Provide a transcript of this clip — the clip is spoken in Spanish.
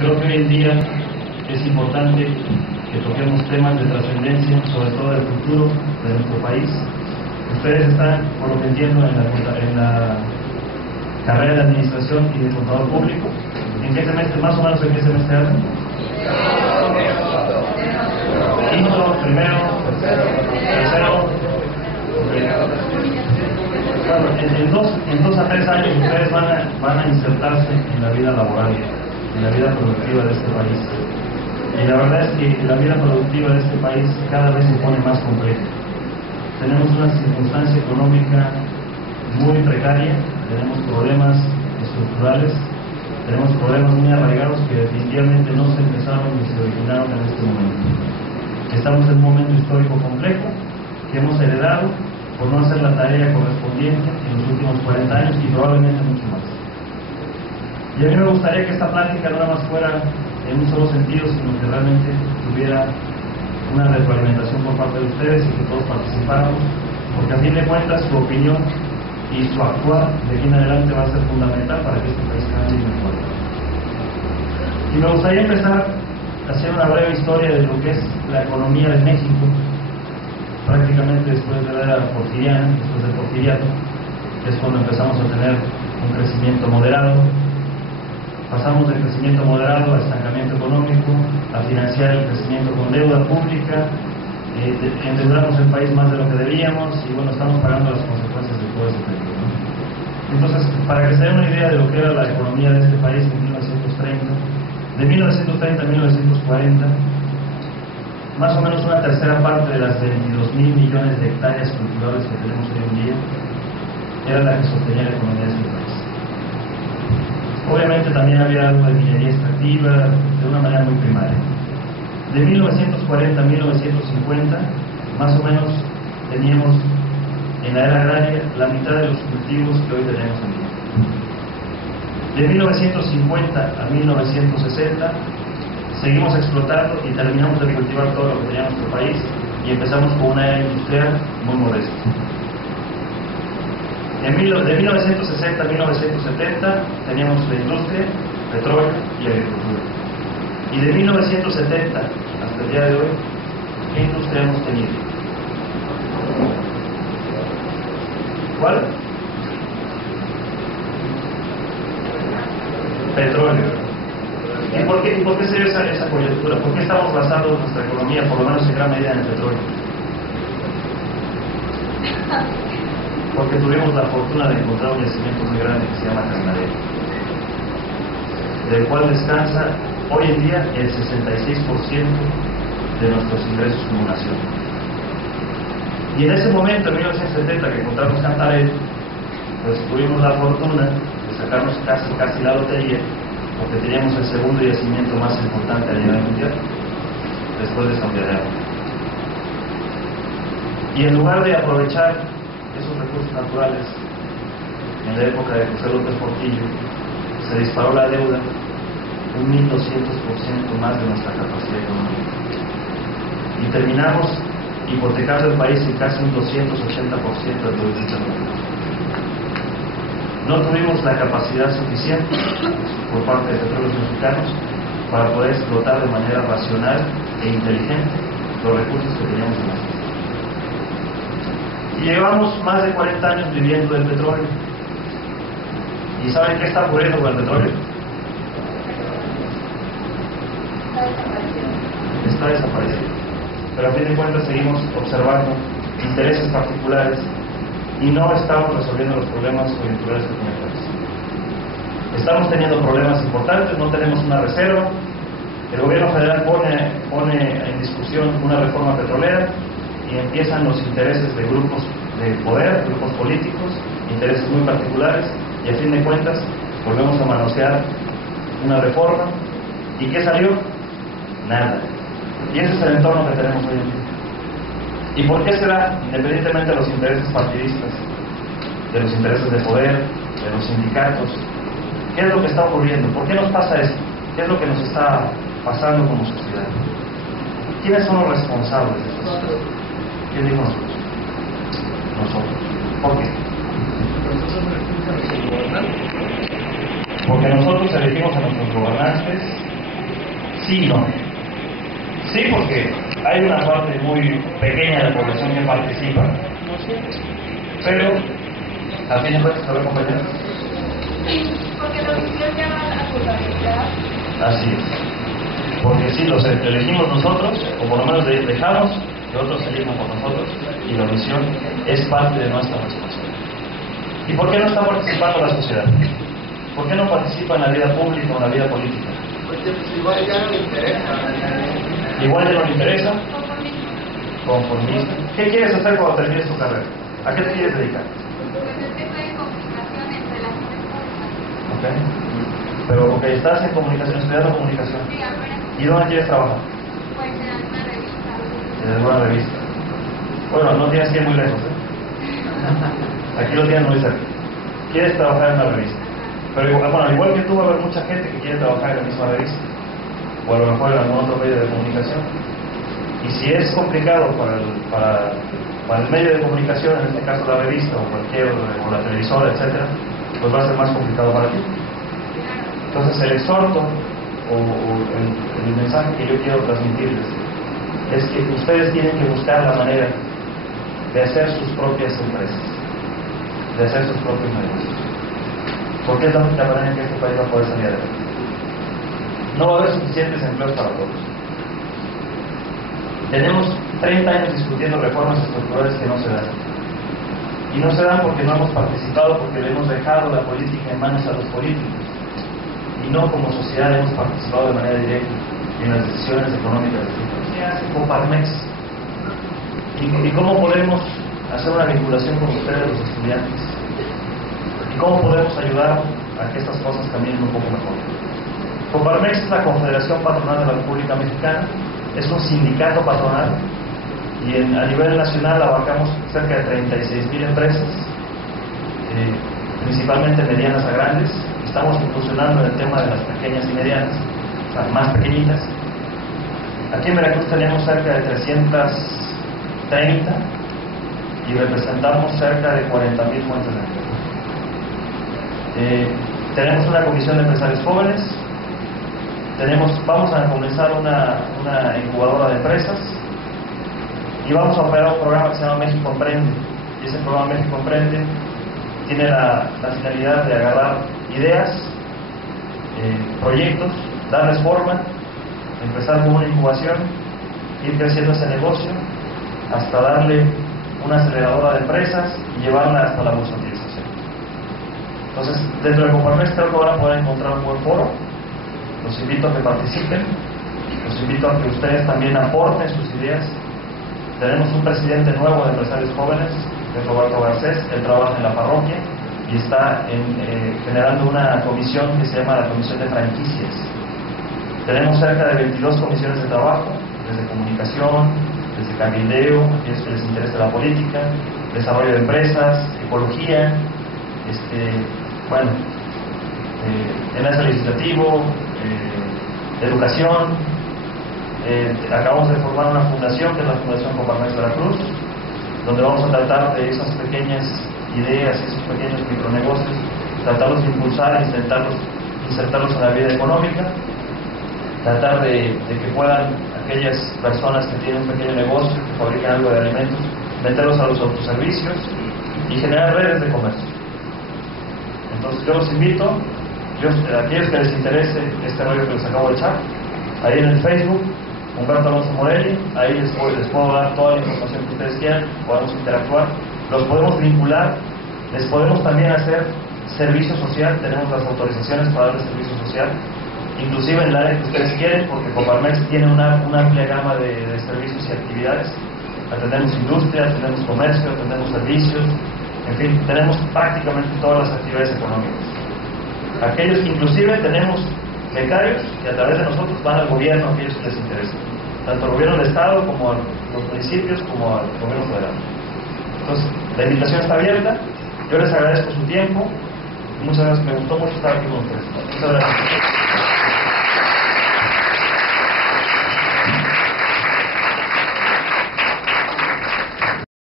Creo que hoy en día es importante que toquemos temas de trascendencia, sobre todo del futuro de nuestro país. Ustedes están, por lo que entiendo, en la carrera de Administración y de Contador Público. ¿En qué semestre, más o menos, en qué semestre hacen? Quinto, primero, tercero. Bueno, en 2 a 3 años ustedes van a insertarse en la vida laboral, en la vida productiva de este país. Y la verdad es que la vida productiva de este país cada vez se pone más compleja. Tenemos una circunstancia económica muy precaria, tenemos problemas estructurales, tenemos problemas muy arraigados que definitivamente no se empezaron ni se originaron en este momento. Estamos en un momento histórico complejo que hemos heredado por no hacer la tarea correspondiente en los últimos 40 años y probablemente mucho más. Y a mí me gustaría que esta plática no nada más fuera en un solo sentido, sino que realmente tuviera una retroalimentación por parte de ustedes y que todos participáramos, porque a fin de cuentas su opinión y su actuar de aquí en adelante va a ser fundamental para que este país cambie y mejore. Y me gustaría empezar a hacer una breve historia de lo que es la economía de México, prácticamente después de la era porfiriana, después del porfiriato, que es cuando empezamos a tener un crecimiento moderado. Pasamos del crecimiento moderado a estancamiento económico, a financiar el crecimiento con deuda pública, endeudamos el país más de lo que debíamos y bueno, estamos pagando las consecuencias de todo ese periodo, ¿no? Entonces, para que se den una idea de lo que era la economía de este país en 1930, de 1930 a 1940, más o menos una tercera parte de las 22.000 millones de hectáreas cultivables que tenemos hoy en día era la que sostenía la economía de este país. Obviamente también había algo de minería extractiva, de una manera muy primaria. De 1940 a 1950, más o menos teníamos en la era agraria la mitad de los cultivos que hoy tenemos en día. De 1950 a 1960 seguimos explotando y terminamos de cultivar todo lo que tenía nuestro país y empezamos con una era industrial muy modesta. De 1960 a 1970 teníamos la industria, petróleo y agricultura. Y de 1970 hasta el día de hoy, ¿qué industria hemos tenido? ¿Cuál? Petróleo. ¿Y por qué se dio esa coyuntura? ¿Por qué estamos basando nuestra economía, por lo menos en gran medida, en el petróleo? Porque tuvimos la fortuna de encontrar un yacimiento muy grande que se llama Canadell, del cual descansa hoy en día el 66% de nuestros ingresos como nación. Y en ese momento, en 1970, que encontramos Canadell, pues tuvimos la fortuna de sacarnos casi la lotería, porque teníamos el segundo yacimiento más importante a nivel mundial, después de San Pedro. Y en lugar de aprovechar esos recursos naturales, en la época de José López Portillo, se disparó la deuda un 1.200% más de nuestra capacidad económica. Y terminamos hipotecando el país en casi un 280% del Producto Interno. No tuvimos la capacidad suficiente por parte de Petróleos Mexicanos para poder explotar de manera racional e inteligente los recursos que teníamos en la. Y llevamos más de 40 años viviendo del petróleo. ¿Y saben qué está ocurriendo con el petróleo? Está desapareciendo. Pero a fin de cuentas seguimos observando intereses particulares y no estamos resolviendo los problemas coyunturales que tiene el país. Estamos teniendo problemas importantes, no tenemos una reserva. El gobierno federal pone en discusión una reforma petrolera y empiezan los intereses de grupos de poder, grupos políticos, intereses muy particulares, y a fin de cuentas volvemos a manosear una reforma. ¿Y qué salió? Nada. Y ese es el entorno que tenemos hoy en día. ¿Y por qué será? Independientemente de los intereses partidistas, de los intereses de poder, de los sindicatos, ¿qué es lo que está ocurriendo? ¿Por qué nos pasa esto? ¿Qué es lo que nos está pasando como sociedad? ¿Quiénes son los responsables de eso? ¿Quién dijo nosotros? Nosotros. ¿Por qué? Porque nosotros elegimos a nuestros gobernantes Sí y no. Sí, porque hay una parte muy pequeña de la población que participa, pero a fin de cuentas, ¿sabe, compañeros? Sí, porque la visión llama a la culpabilidad. Así es. Porque sí, los elegimos nosotros, o por lo menos dejamos que otros elijan por nosotros, y la omisión es parte de nuestra responsabilidad. ¿Y por qué no está participando la sociedad? ¿Por qué no participa en la vida pública o en la vida política? Porque pues igual ya no le interesa. Igual ya no le interesa. Conformismo. Conformista. ¿Qué quieres hacer cuando termines tu carrera? ¿A qué te quieres dedicar? Pues es que estoy en comunicación en relaciones públicas. Ok. Pero, ok, estás en comunicación, estudiando comunicación. Sí, apenas. ¿Y dónde quieres trabajar? Pues en alguna revista. En alguna revista. Bueno, no tienes que ir muy lejos, ¿eh? Aquí lo tienes muy cerca. Quieres trabajar en una revista. Pero igual, bueno, al igual que tú, va a haber mucha gente que quiere trabajar en la misma revista. O a lo mejor en algún otro medio de comunicación. Y si es complicado para el medio de comunicación, en este caso la revista o la televisora, etcétera, pues va a ser más complicado para ti. Entonces el exhorto o el mensaje que yo quiero transmitirles es que ustedes tienen que buscar la manera de hacer sus propias empresas, de hacer sus propios negocios, porque es la única manera en que este país va a poder salir adelante. No va a haber suficientes empleos para todos. Tenemos 30 años discutiendo reformas estructurales que no se dan. Y no se dan porque no hemos participado, porque le hemos dejado la política en manos a los políticos. Y no como sociedad hemos participado de manera directa en las decisiones económicas. ¿Qué hace Coparmex? ¿Y cómo podemos hacer una vinculación con ustedes, los estudiantes? ¿Y cómo podemos ayudar a que estas cosas caminen un poco mejor? Coparmex es la Confederación Patronal de la República Mexicana, es un sindicato patronal y a nivel nacional abarcamos cerca de 36,000 empresas, principalmente medianas a grandes. Estamos incursionando en el tema de las pequeñas y medianas, o sea, más pequeñitas. Aquí en Veracruz tenemos cerca de 330 y representamos cerca de 40,000 fuentes de empleo. Tenemos una comisión de empresarios jóvenes. Vamos a comenzar una incubadora de empresas y vamos a operar un programa que se llama México Emprende. Y ese programa México Emprende tiene la finalidad de agarrar ideas, proyectos, darles forma, empezar con una incubación, ir creciendo ese negocio hasta darle una aceleradora de empresas y llevarla hasta la bursatilización. Entonces, dentro de Coparmex creo que van a poder encontrar un buen foro. Los invito a que participen, los invito a que ustedes también aporten sus ideas. Tenemos un presidente nuevo de empresarios jóvenes, que es Roberto Garcés. Él trabaja en la parroquia y está generando una comisión que se llama la Comisión de Franquicias. Tenemos cerca de 22 comisiones de trabajo, desde comunicación, desde cabildeo, aquellos que les interesa la política, desarrollo de empresas, ecología, enlace legislativo, educación. Acabamos de formar una fundación que es la Fundación Coparmex Veracruz, donde vamos a tratar de esas pequeñas ideas, esos pequeños micronegocios, tratarlos de impulsar, insertarlos en la vida económica, tratar de que puedan aquellas personas que tienen un pequeño negocio, que fabrican algo de alimentos, meterlos a los autoservicios y generar redes de comercio. Entonces yo los invito, a aquellos que les interese este rollo que les acabo de echar, ahí en el Facebook, Humberto Alonso Morelli, ahí les puedo dar toda la información que ustedes quieran, podemos interactuar, los podemos vincular, les podemos también hacer servicio social, tenemos las autorizaciones para darles servicio social, inclusive en el área que ustedes quieren, porque Coparmex tiene una amplia gama de servicios y actividades. Atendemos industria, atendemos comercio, atendemos servicios, en fin, tenemos prácticamente todas las actividades económicas. Aquellos que inclusive tenemos becarios y a través de nosotros van al gobierno, aquellos que les interesa, tanto al gobierno del estado como a los municipios como al gobierno federal. Entonces, la invitación está abierta. Yo les agradezco su tiempo. Muchas gracias, me gustó mucho estar aquí con ustedes. Muchas gracias.